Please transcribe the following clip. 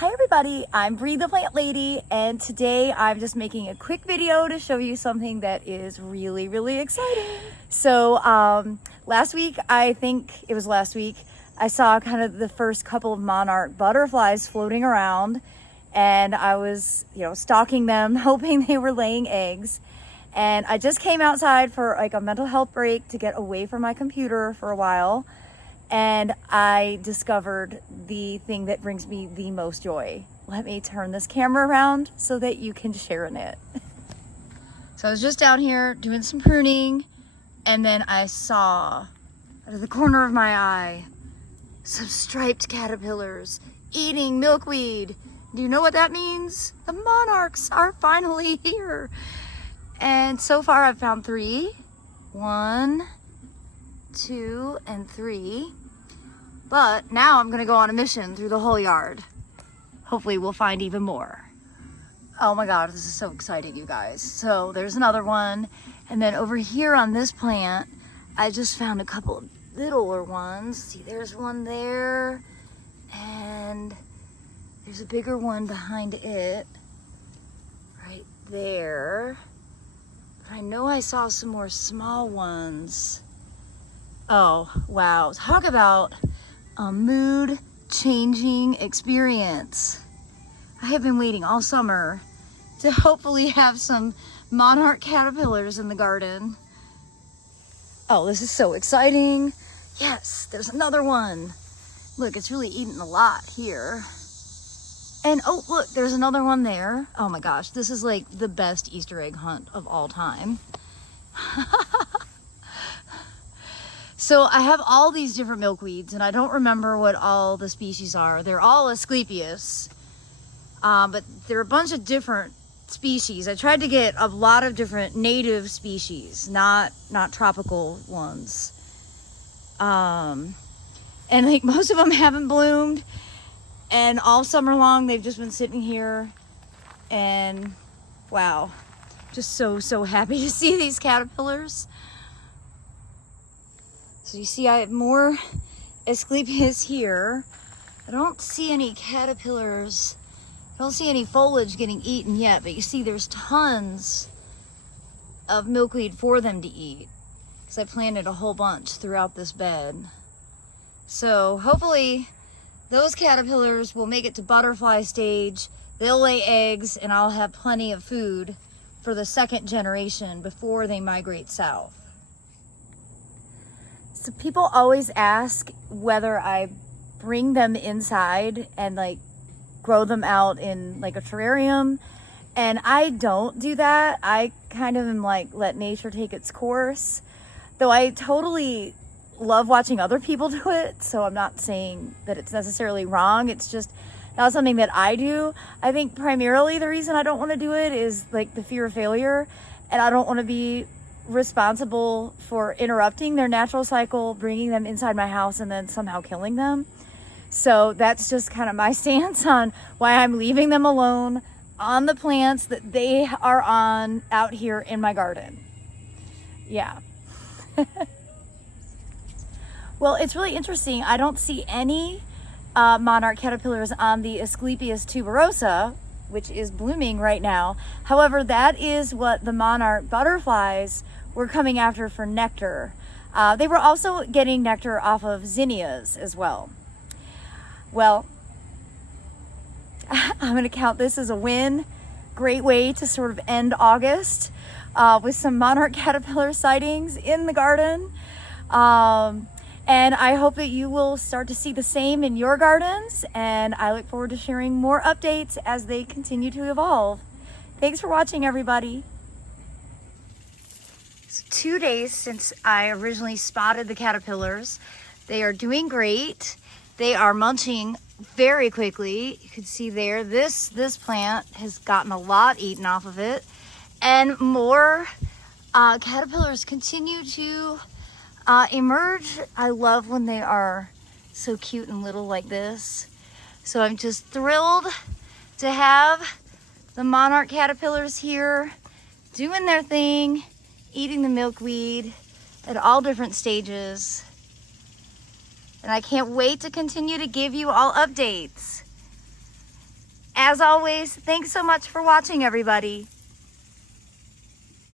Hi everybody, I'm Bree the Plant Lady, and today I'm just making a quick video to show you something that is really exciting. So last week, I saw kind of the first couple of monarch butterflies floating around, and I was, stalking them, hoping they were laying eggs. And I just came outside for like a mental health break to get away from my computer for a while. And I discovered the thing that brings me the most joy. Let me turn this camera around so that you can share in it. So I was just down here doing some pruning, and then I saw out of the corner of my eye some striped caterpillars eating milkweed. Do you know what that means? The monarchs are finally here. And so far I've found 3. 1, 2, and 3. But now I'm gonna go on a mission through the whole yard. Hopefully we'll find even more. Oh my God, this is so exciting, you guys. So there's another one. And then over here on this plant, I just found a couple of littler ones. See, there's one there, and there's a bigger one behind it, right there. But I know I saw some more small ones. Oh, wow. Talk about a mood changing experience. I have been waiting all summer to hopefully have some monarch caterpillars in the garden. Oh, this is so exciting. Yes, there's another one. Look, it's really eating a lot here. And oh, look, there's another one there. Oh my gosh, this is like the best Easter egg hunt of all time. So I have all these different milkweeds, and I don't remember what all the species are. They're all Asclepias, but they're a bunch of different species. I tried to get a lot of different native species, not tropical ones. And like most of them haven't bloomed, and all summer long they've just been sitting here. And wow, just so happy to see these caterpillars. So you see I have more Asclepias here. I don't see any caterpillars. I don't see any foliage getting eaten yet, but you see there's tons of milkweed for them to eat, because I planted a whole bunch throughout this bed. So hopefully those caterpillars will make it to butterfly stage. They'll lay eggs, and I'll have plenty of food for the second generation before they migrate south. So people always ask whether I bring them inside and like grow them out in like a terrarium, and I don't do that. I kind of am like, let nature take its course, though I totally love watching other people do it. So I'm not saying that it's necessarily wrong. It's just not something that I do. I think primarily the reason I don't want to do it is like the fear of failure, and I don't want to be responsible for interrupting their natural cycle, bringing them inside my house, and then somehow killing them. So that's just kind of my stance on why I'm leaving them alone on the plants that they are on out here in my garden. Yeah. Well, it's really interesting. I don't see any monarch caterpillars on the Asclepias tuberosa, which is blooming right now. However, that is what the monarch butterflies were coming after for nectar. They were also getting nectar off of zinnias as well. Well, I'm gonna count this as a win. Great way to sort of end August with some monarch caterpillar sightings in the garden. And I hope that you will start to see the same in your gardens, and I look forward to sharing more updates as they continue to evolve. Thanks for watching, everybody. It's 2 days since I originally spotted the caterpillars. They are doing great. They are munching very quickly. You can see there, this plant has gotten a lot eaten off of it, and more caterpillars continue to emerge. I love when they are so cute and little like this. So I'm just thrilled to have the monarch caterpillars here doing their thing, eating the milkweed at all different stages. And I can't wait to continue to give you all updates. as always, thanks so much for watching, everybody.